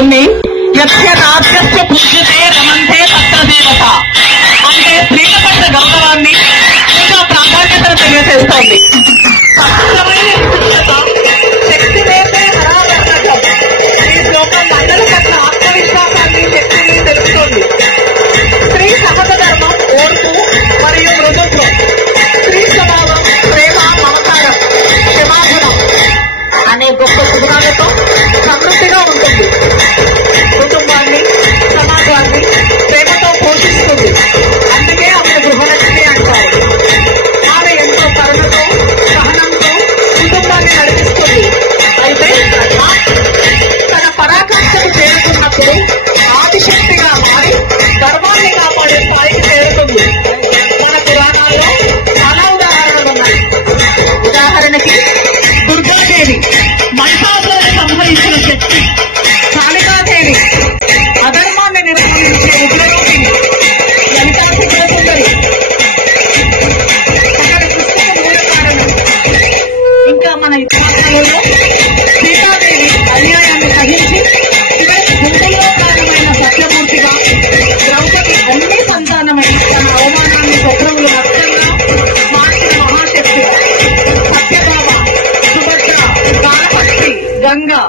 కొన్ని యస్యరాజ్యస్య పూజ్యతే రమంతే తత్రదేవత అంటే స్త్రీల పట్ల గౌరవాన్ని ఇంకా ప్రాధాన్యతను తెలియజేస్తోంది. శక్తి వేసే ఈ శ్లోకం మహిళల పట్ల ఆత్మవిశ్వాసాన్ని శక్తిని తెలుపుతోంది. స్త్రీ సహజ ధర్మం ఓర్పు మరియు మృదుత్వం, స్త్రీ స్వభావం ప్రేమ మమకారం క్షమాగుణం అనే గొప్ప గుణాలతో సమృద్ధిగా ఉంటుంది. కుటుంబాన్ని సమాజాన్ని ప్రేమతో పోషిస్తుంది. అందుకే ఆమె గృహలక్ష్మి అంటారు. ఆమె ఎంతో కరుణతో సహనంతో కుటుంబాన్ని నడిపిస్తుంది. అయితే తన పరాకాష్ఠకు చేరుకున్నప్పుడు ఆదిశక్తిగా మారి ధర్మాన్ని కాపాడే స్థాయికి చేరుతుంది. మన పురాణాల్లో చాలా ఉదాహరణలు ఉన్నాయి. ఉదాహరణకి దుర్గాదేవి మహిషాసురుని సంహరించిన శక్తి, కాళికాదేవి అధర్మాన్ని నిర్మూలించే ఉగ్రరూపిణి, లలితా త్రిపురసుందరి ఇంకా మన ఇతిహాసాలలో సీతాదేవి అన్యాయాన్ని సహించి గుండెలోకారమైన సత్యమూర్తిగా, ద్రౌపది అన్ని సంతానమై తన అవమానాన్ని శత్రువులు మొత్తంగా మార్చిన మహాశక్తిగా, సత్యభామ, సుభద్ర, గానపత్రి, గంగా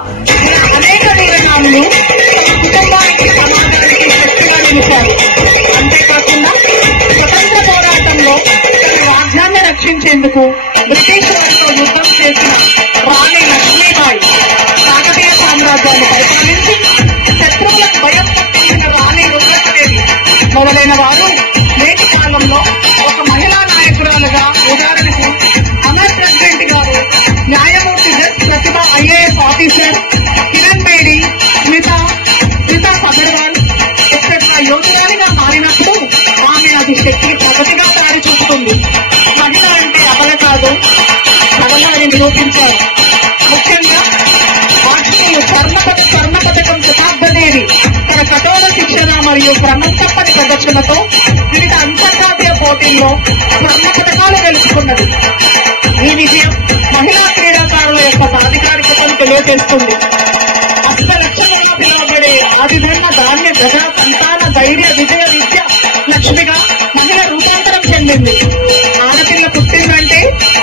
ఇలా అనేక వీరనాములు తమ కుటుంబానికి సమాజానికి శక్తిగా నిలిచారు. అంతేకాకుండా స్వతంత్ర పోరాటంలో తన రాజ్యాన్ని రక్షించేందుకు బ్రిటిష్ వారితో యుద్ధం చేసిన రాణి లక్ష్మీబాయి, కాకతీయ సామ్రాజ్యాన్ని పరిపాలించి శత్రువులకు భయం పట్టించిన రాణి రుద్రమదేవి మొదలైన వారు నేటి కాలంలో ఒక మహిళా నాయకురాలుగా, ఉదాహరణకు అమర్ ప్రెసిడెంట్ గారు, న్యాయమూర్తి జస్ Pratibha IAS officer, Kiran Bedi, Smita Agarwal etcetera యోధురాలిగా మారినప్పుడు ఆమె అది శక్తి ప్రగతిగా దారి చూపుతుంది. మహిళ అంటే అబల కాదు, సబలాన్ని నిరూపించారు. ముఖ్యంగా వాటిని స్వర్ణ పథకం శతాబ్దదేవి తన కఠోర శిక్షణ మరియు క్రమం తప్పని ప్రదర్శనతో వివిధ అంతర్జాతీయ పోటీల్లో స్వర్ణ పథకాలు గెలుచుకున్నది. ఈ విజయం మహిళా క్రీడాకారుల యొక్క సాధికారికతను తెలియజేస్తుంది. అష్టలక్ష్మిగా పిలువబడే ఆదిధర్మ ధాన్య ప్రజా సంతాన ధైర్య విజయ విద్య లక్ష్మిగా మహిళ రూపాంతరం చెందింది. ఆడపిల్ల పుట్టిందంటే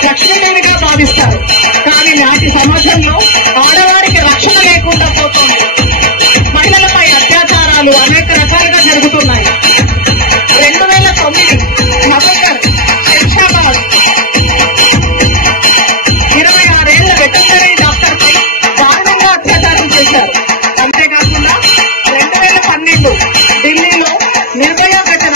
లక్ష్మీదేవిగా భావిస్తారు. కానీ నాటి సమాజంలో ఆడవారికి రక్షణ లేకుండా పోతుంది. మహిళలపై అత్యాచారాలు అనేక రకాలుగా జరుగుతున్నాయి. 2009 నవంబర్ శంషాబాద్ 26 ఏళ్ల వెటర్నరీ డాక్టర్పై దారుణంగా అత్యాచారం చేశారు. అంతేకాకుండా 2012 ఢిల్లీలో నిర్భయ ఘటన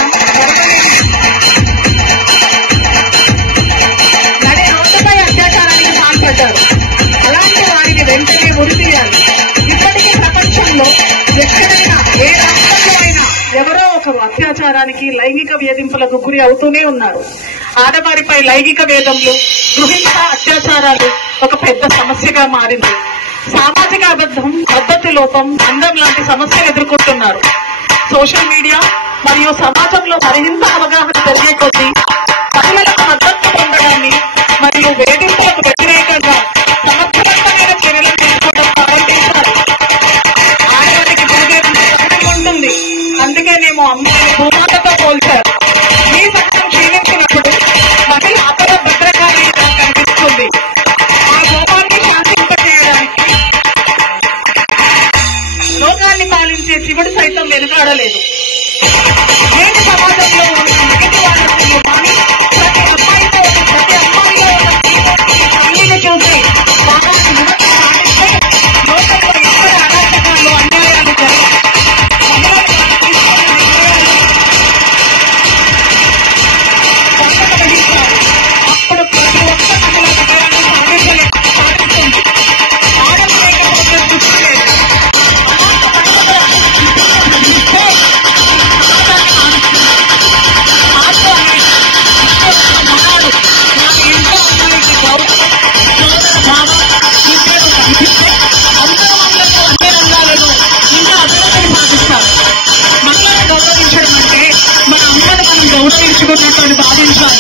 నడి రోడ్డుపై అత్యాచారానికి పాల్పడ్డారు. అలాంటి వారికి వెంటనే ఉరి తీయాలి. ఇప్పటికీ ప్రపంచంలో ఎక్కడైనా ఏ రాష్ట్రంలో అయినా ఎవరో ఒకరు అత్యాచారానికి, లైంగిక వేధింపులకు గురి అవుతూనే ఉన్నారు. ఆడవారిపై లైంగిక వేధములు, గృహింస అత్యాచారాలు ఒక పెద్ద సమస్యగా మారింది. సామాజిక అబద్ధం, పద్ధతి లోపం, అందం లాంటి సమస్యలు ఎదుర్కొంటున్నారు. సోషల్ మీడియా మరియు సమాజంలో మరింత అవగాహన పెరిగే కొద్దీ మహిళలకు మద్దతు పొందడాన్ని మరియు వేధింపులకు వ్యతిరేకంగా సమర్థవంతమైన చర్యలు తీసుకోవడం ప్రారంభించాలి. ఆడవారికి భూగేది ఉంటుంది. అందుకేనేమో అమ్మాయిని భూమాతతో పోల్చారు. ఈ చట్టం క్షీణించినప్పుడు మహిళ అపర భద్రకాళిగా కనిపిస్తుంది. ఆ కోపాన్ని శాంతింపజేయడానికి లోకాన్ని పాలించే శివుడు సైతం వెనుకాడలేదు. నేటి సమాజంలో ఉన్న నెగటివ్ కానీ ప్రతి అమ్మాయిలో తల్లిని చూసి బాబాకి వినతి సాధిస్తే లోకంలో ఎక్కడ అరాచకాలు, అన్యాయాలు జరిగి అప్పుడు ప్రతి ఒక్క మహిళ విజయాన్ని సాధిస్తుంది. ఆడలేకపోతే దృష్టి లేదు. మహిళను గౌరవించడం అంటే మన అమ్మను మనం గౌరవించుకున్నట్టు భావించాలి.